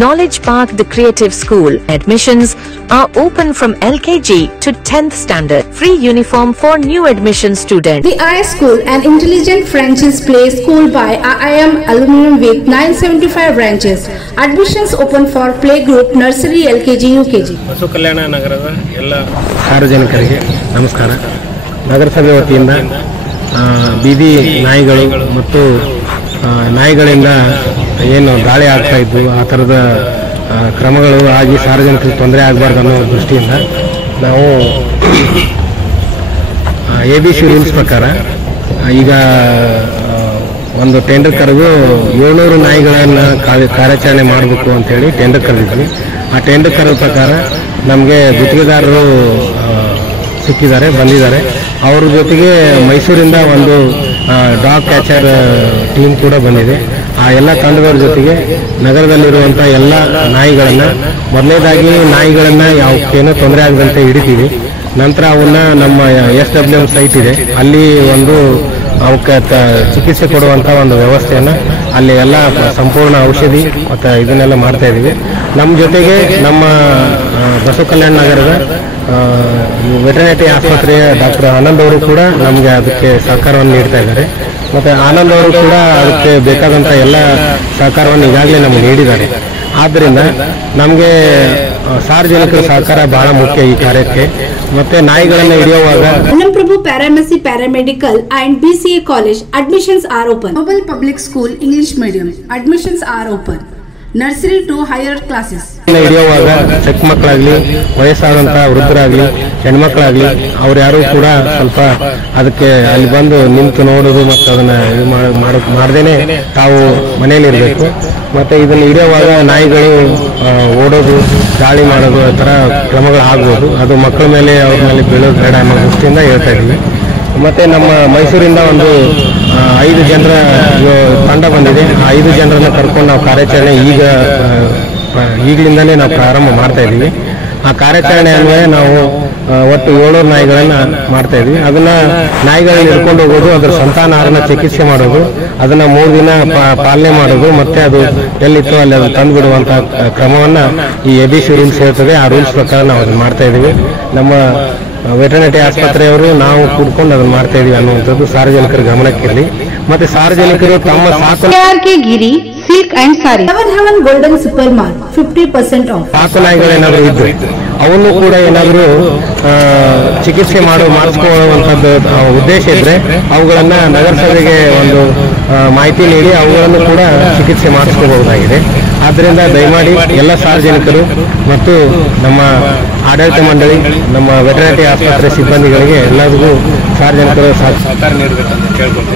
Knowledge Park, the Creative School. Admissions are open from LKG to 10th standard. Free uniform for new admission students. The IS School, an intelligent franchise play school by IIM alumni with 975 branches. Admissions open for playgroup, nursery, LKG, UKG. Basava ಕಲ್ಯಾಣ ನಗರದ ಎಲ್ಲ ಸಾರ್ವಜನಿಕರಿಗೆ ನಮಸ್ಕಾರ. ನಗರಸಭೆ ವತಿಯಿಂದ ಬೀದಿ ನಾಯಿಗಳು ಮತ್ತು ನಾಯಿಗಳಿಂದ ಏನು ದಾಳಿ ಆಗ್ತಾ ಇದ್ದು ಆ ಥರದ ಕ್ರಮಗಳು ಆಗಿ ಸಾರ್ವಜನಿಕರಿಗೆ ತೊಂದರೆ ಆಗಬಾರ್ದು ಅನ್ನೋ ದೃಷ್ಟಿಯಿಂದ ನಾವು ABC ರೂಲ್ಸ್ ಪ್ರಕಾರ ಈಗ ಒಂದು ಟೆಂಡರ್ ಕರೆದು 700 ನಾಯಿಗಳನ್ನು ಕಾರ್ಯಾಚರಣೆ ಮಾಡಬೇಕು ಅಂತೇಳಿ ಟೆಂಡರ್ ಕರೆದಿದ್ವಿ. ಆ ಟೆಂಡರ್ ಕರೆದ ಪ್ರಕಾರ ನಮಗೆ ಗುತ್ತಿಗೆದಾರರು ಸಿಕ್ಕಿದ್ದಾರೆ, ಬಂದಿದ್ದಾರೆ. ಅವ್ರ ಜೊತೆಗೆ ಮೈಸೂರಿಂದ ಒಂದು ಡಾಗ್ ಕ್ಯಾಚರ್ ಟೀಮ್ ಕೂಡ ಬಂದಿದೆ. ಆ ಎಲ್ಲ ತಂಡದವ್ರ ಜೊತೆಗೆ ನಗರದಲ್ಲಿರುವಂಥ ಎಲ್ಲ ನಾಯಿಗಳನ್ನು ಮೊದಲನೇದಾಗಿ ನಾಯಿಗಳನ್ನು ಯಾವಕ್ಕೇನೋ ತೊಂದರೆ ಆಗದಂತೆ ಹಿಡಿತೀವಿ. ನಂತರ ಅವನ್ನ ನಮ್ಮ SWM ಸೈಟ್ ಇದೆ, ಅಲ್ಲಿ ಒಂದು ಅವಕ್ಕೆ ಚಿಕಿತ್ಸೆ ಕೊಡುವಂಥ ಒಂದು ವ್ಯವಸ್ಥೆಯನ್ನು ಅಲ್ಲಿ ಎಲ್ಲ ಸಂಪೂರ್ಣ ಔಷಧಿ ಮತ್ತು ಇದನ್ನೆಲ್ಲ ಮಾಡ್ತಾ ಇದ್ದೀವಿ. ನಮ್ಮ ಜೊತೆಗೆ ನಮ್ಮ ಬಸವ ಕಲ್ಯಾಣ ನಗರದ ವೆಟರ್ನರಿ ಆಸ್ಪತ್ರೆಯ ಡಾಕ್ಟರ್ ಆನಂದ್ ಅವರು ಕೂಡ ನಮಗೆ ಅದಕ್ಕೆ ಸಹಕಾರವನ್ನು ನೀಡ್ತಾ ಇದ್ದಾರೆ. ಮತ್ತು ಆನಂದ್ ಅವರು ಕೂಡ ಅದಕ್ಕೆ ಬೇಕಾದಂಥ ಎಲ್ಲ ಸಹಕಾರವನ್ನು ಈಗಾಗಲೇ ನಮಗೆ ನೀಡಿದ್ದಾರೆ. ಆದ್ದರಿಂದ ನಮಗೆ ಸಾರ್ವಜನಿಕರ ಸಹಕಾರ ಬಹಳ ಮುಖ್ಯ ಈ ಕಾರ್ಯಕ್ಕೆ. ಮತ್ತೆ ನಾಯಿಗಳನ್ನು ಹಿಡಿಯುವಾಗ Prabhu Paramedic Paramedical and BCA College admissions are open. Global Public School English Medium admissions are open. Nursery to higher classes. ಹಿಡಿಯುವಾಗ ಚಿಕ್ಕ ಮಕ್ಕಳಾಗ್ಲಿ, ವಯಸ್ಸಾದಂಥ ವೃದ್ಧರಾಗ್ಲಿ, ಹೆಣ್ಮಕ್ಳಾಗ್ಲಿ ಅವ್ರು ಯಾರು ಕೂಡ ಸ್ವಲ್ಪ ಅದಕ್ಕೆ ಅಲ್ಲಿ ಬಂದು ನಿಂತು ನೋಡೋದು ಮತ್ತು ಅದನ್ನ ಮಾಡ್ದೇನೆ ತಾವು ಮನೆಯಲ್ಲಿ ಇರಬೇಕು. ಮತ್ತೆ ಇದನ್ನು ಹಿಡಿಯುವಾಗ ನಾಯಿಗಳು ಓಡೋದು, ದಾಳಿ ಮಾಡೋದು ಆ ಥರ ಕ್ರಮಗಳು ಆಗ್ಬೋದು. ಅದು ಮಕ್ಕಳ ಮೇಲೆ ಅವ್ರ ಮೇಲೆ ಬೀಳೋದು ಬೇಡ ಅನ್ನೋ ದೃಷ್ಟಿಯಿಂದ ಹೇಳ್ತಾ ಇದ್ದೀವಿ. ಮತ್ತೆ ನಮ್ಮ ಮೈಸೂರಿಂದ ಒಂದು 5 ಜನರ ತಂಡ ಬಂದಿದೆ. ಆ 5 ಜನರನ್ನ ಕರ್ಕೊಂಡು ನಾವು ಕಾರ್ಯಾಚರಣೆ ಈಗಲಿಂದಲೇ ನಾವು ಪ್ರಾರಂಭ ಮಾಡ್ತಾ ಇದ್ದೀವಿ. ಆ ಕಾರ್ಯಾಚರಣೆ ಅನ್ವಯ ನಾವು ಒಟ್ಟು 700 ನಾಯಿಗಳನ್ನು ಮಾಡ್ತಾ ಇದ್ವಿ. ಅದನ್ನ ನಾಯಿಗಳನ್ನ ಹಿಡ್ಕೊಂಡು ಹೋಗೋದು, ಅದರ ಸಂತಾನಹಾರನ ಚಿಕಿತ್ಸೆ ಮಾಡೋದು, ಅದನ್ನ 3 ದಿನ ಪಾಲನೆ ಮಾಡೋದು, ಮತ್ತೆ ಅದು ಎಲ್ಲಿತ್ತು ಅಲ್ಲಿ ಅದು ತಂದು ಬಿಡುವಂತ ಕ್ರಮವನ್ನ ಈ ABC ರೂಲ್ಸ್ ಹೇಳ್ತದೆ. ಆ ರೂಲ್ಸ್ ಪ್ರಕಾರ ನಾವು ಅದನ್ನ ಮಾಡ್ತಾ ಇದ್ದೀವಿ. ನಮ್ಮ ವೆಟರ್ನರಿ ಆಸ್ಪತ್ರೆಯವರು ನಾವು ಕೂಡ್ಕೊಂಡು ಅದನ್ನ ಮಾಡ್ತಾ ಇದೀವಿ ಅನ್ನುವಂಥದ್ದು ಸಾರ್ವಜನಿಕರ ಗಮನಕ್ಕಿರಲಿ. ಮತ್ತೆ ಸಾರ್ವಜನಿಕರು ತಮ್ಮ Silk and Sari. Heaven Golden Super Mart 50% off. ಸಾಕು ನಾಯಿಗಳೇನಾದರೂ ಇದ್ರೆ ಅವನ್ನು ಕೂಡ ಏನಾದರೂ ಚಿಕಿತ್ಸೆ ಮಾಡಿಸ್ಕೊಳ್ಳುವಂಥದ್ದು ಉದ್ದೇಶ ಇದ್ರೆ ಅವುಗಳನ್ನ ನಗರಸಭೆಗೆ ಒಂದು ಮಾಹಿತಿ ನೀಡಿ ಅವುಗಳನ್ನು ಕೂಡ ಚಿಕಿತ್ಸೆ ಮಾಡಿಸ್ಕೋಬಹುದಾಗಿದೆ. ಆದ್ದರಿಂದ ದಯಮಾಡಿ ಎಲ್ಲ ಸಾರ್ವಜನಿಕರು ಮತ್ತು ನಮ್ಮ ಆಡಳಿತ ಮಂಡಳಿ, ನಮ್ಮ ವೆಟರ್ನರಿ ಆಸ್ಪತ್ರೆ ಸಿಬ್ಬಂದಿಗಳಿಗೆ ಎಲ್ಲರಿಗೂ ಸಾರ್ವಜನಿಕರು ಸಹಕಾರ ನೀಡಬೇಕಂತ ಕೇಳ್ಕೊಳ್ತೀವಿ.